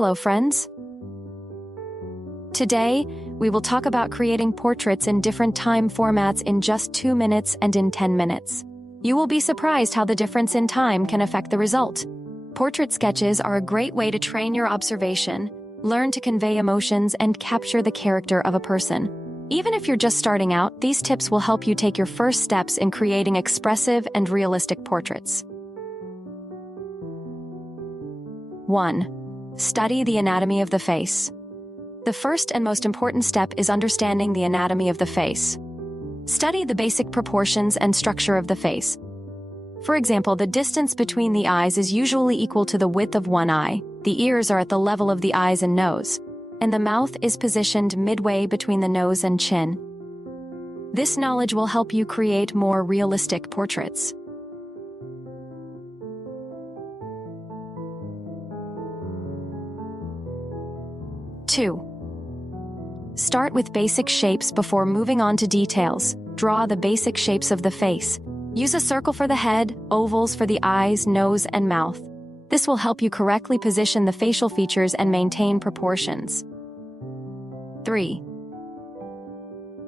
Hello, friends. Today, we will talk about creating portraits in different time formats in just 2 minutes and in 10 minutes. You will be surprised how the difference in time can affect the result. Portrait sketches are a great way to train your observation, learn to convey emotions, and capture the character of a person. Even if you're just starting out, these tips will help you take your first steps in creating expressive and realistic portraits. 1. Study the anatomy of the face. The first and most important step is understanding the anatomy of the face. Study the basic proportions and structure of the face. For example, the distance between the eyes is usually equal to the width of one eye, the ears are at the level of the eyes and nose, and the mouth is positioned midway between the nose and chin. This knowledge will help you create more realistic portraits. 2. Start with basic shapes before moving on to details. Draw the basic shapes of the face. Use a circle for the head, ovals for the eyes, nose, and mouth. This will help you correctly position the facial features and maintain proportions. 3.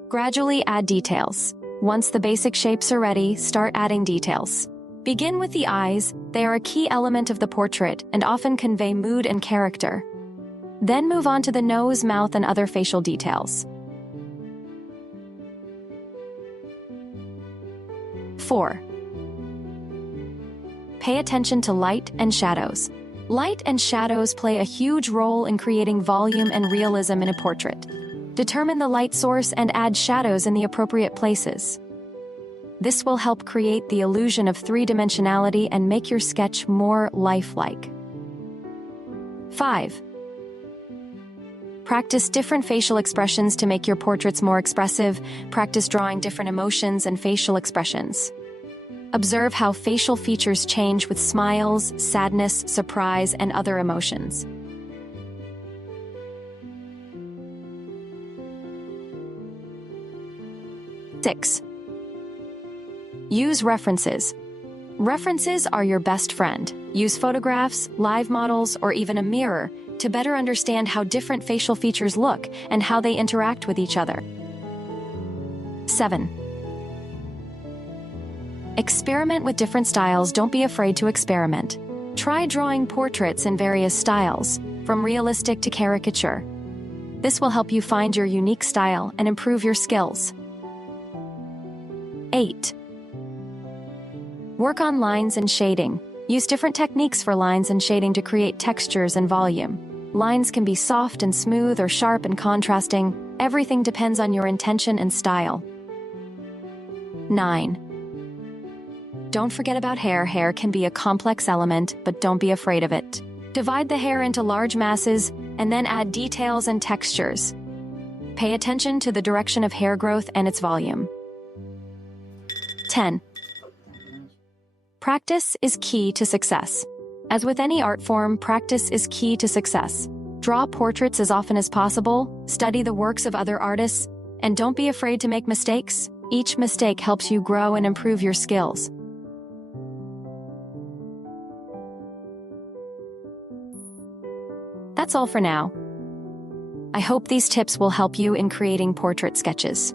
Gradually add details. Once the basic shapes are ready, start adding details. Begin with the eyes. They are a key element of the portrait and often convey mood and character. Then move on to the nose, mouth, and other facial details. 4. Pay attention to light and shadows. Light and shadows play a huge role in creating volume and realism in a portrait. Determine the light source and add shadows in the appropriate places. This will help create the illusion of three-dimensionality and make your sketch more lifelike. 5. Practice different facial expressions to make your portraits more expressive. Practice drawing different emotions and facial expressions. Observe how facial features change with smiles, sadness, surprise, and other emotions. 6. Use references. References are your best friend. Use photographs, live models, or even a mirror to better understand how different facial features look and how they interact with each other. 7. Experiment with different styles. Don't be afraid to experiment. Try drawing portraits in various styles, from realistic to caricature. This will help you find your unique style and improve your skills. 8. Work on lines and shading. Use different techniques for lines and shading to create textures and volume. Lines can be soft and smooth or sharp and contrasting. Everything depends on your intention and style. 9. Don't forget about hair. Hair can be a complex element, but don't be afraid of it. Divide the hair into large masses and then add details and textures. Pay attention to the direction of hair growth and its volume. 10. Practice is key to success. As with any art form, practice is key to success. Draw portraits as often as possible, study the works of other artists, and don't be afraid to make mistakes. Each mistake helps you grow and improve your skills. That's all for now. I hope these tips will help you in creating portrait sketches.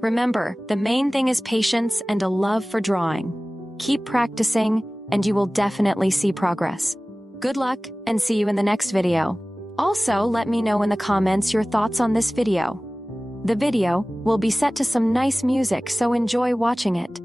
Remember, the main thing is patience and a love for drawing. Keep practicing, and you will definitely see progress. Good luck, and see you in the next video. Also, let me know in the comments your thoughts on this video. The video will be set to some nice music, so enjoy watching it.